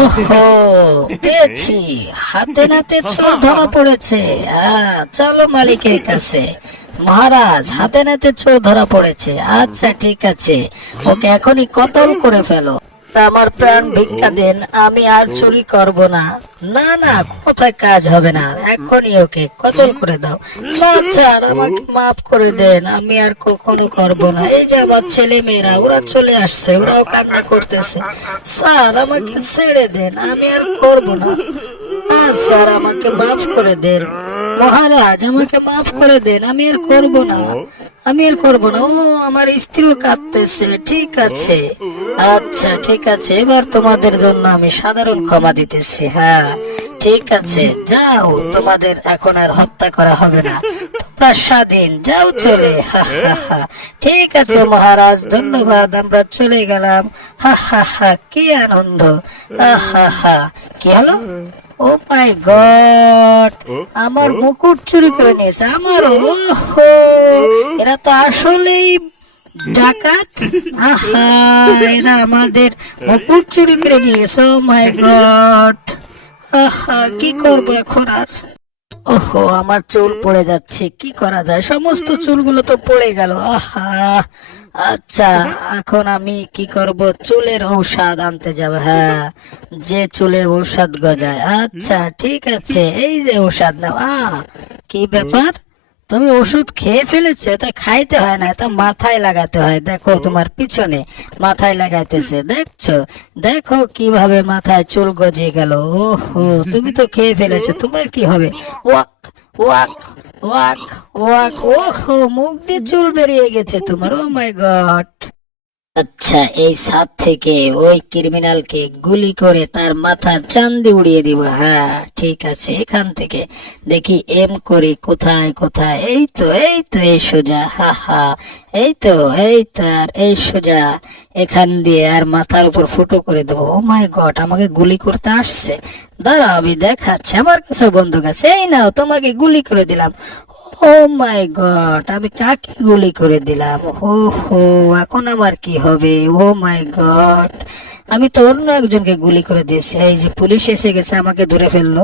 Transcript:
ওহো, পেয়েছি। হাতে নাতে চোর ধরা পড়েছে। চলো মালিকের কাছে। মহারাজ, হাতে নাতে চোর ধরা পড়েছে। আচ্ছা ঠিক আছে, ওকে এখনই কতল করে ফেলো। আমার প্রাণ ভিক্ষা দেন, আমি আর চুরি করব না। না না, কোথায় কাজ হবে না, এখনই ওকে কতল করে দাও। না স্যার, আমাকে মাফ করে দেন, আমি আর কখনো করব না। এই যে আমার ছেলে মেয়েরা, ওরা চলে আসছে, ওরাও কান্না করতেছে। স্যার আমাকে ছেড়ে দেন, আমি আর করব না। স্যার আমাকে মাফ করে দেন। মহারাজ আমাকে মাফ করে দেন, আমি আর করব না। আমি আর করবো না। ও, আমার স্ত্রীও কাঁদতেছে। ঠিক আছে, আচ্ছা ঠিক আছে, এবার তোমাদের জন্য আমি সাধারণ ক্ষমা দিতেছি। হ্যাঁ ঠিক আছে, যাও, তোমাদের এখন আর হত্যা করা হবে না, তোমরা স্বাধীন, যাও চলে। হা হা হা। ঠিক আছে মহারাজ, ধন্যবাদ, আমরা চলে গেলাম। হা হা হা, কি আনন্দ। হা হা হা। কি হলো? ও মাই গড, আমার মুকুট চুরি করে নিয়েছে আমার। ওহো, এরা তো আসলেই ডাকাত। আহা, এরা আমাদের মুকুট চুরি করে নিয়ে গেছে। ও মাই গড, আহা, কি করবো এখন আর? ওহো, আমার চুল পড়ে যাচ্ছে, কি করা যায়? সমস্ত চুলগুলো তো পড়ে গেল। আহা, আচ্ছা এখন আমি কি করব? চুলের ঔষধ আনতে যাব। হ্যাঁ, যে চুলের ঔষধ গজায়। আচ্ছা ঠিক আছে, এই যে ঔষধ নাও। কি ব্যাপার, তুমি ওষুধ খেয়ে ফেলেছো? তা খাইতে হয় না, তা মাথায় লাগাতে হয়। দেখো তোমার পিছনে মাথায় লাগাইতেছে, দেখছো? দেখো কিভাবে মাথায় চুল গজিয়ে গেল। ওহো, তুমি তো খেয়ে ফেলেছো, তোমার কি হবে? Walk walk walk walk. ওহো, মুখ দিয়ে চুল বেরিয়ে গেছে তোমার। ও মাই গড। আচ্ছা, এই ছাদ থেকে ওই ক্রিমিনালকে গুলি করে তার মাথার চান্দি উড়িয়ে দিব। হ্যাঁ ঠিক আছে, এখান থেকে দেখি এম করি কোথায় কোথায়। এই তো এই তো, এই সোজা। হা হা, এই তো এই তো, আর এই সোজা এখান দিয়ে আর মাথার উপর ফুটো করে দেবো। ও মাই গড, আমাকে গুলি করতে আসছে। দাঁড়াও, আমি দেখাচ্ছি, আমার কাছে বন্দুক আছে। এই নাও, তোমাকে গুলি করে দিলাম। ও মাই গড, আমি কাকে গুলি করে দিলাম? হো হো, এখন আমার কি হবে? ও মাই গড, আমি তো অন্য একজনকে গুলি করে দিয়েছি। এই যে পুলিশ এসে গেছে, আমাকে ধরে ফেললো।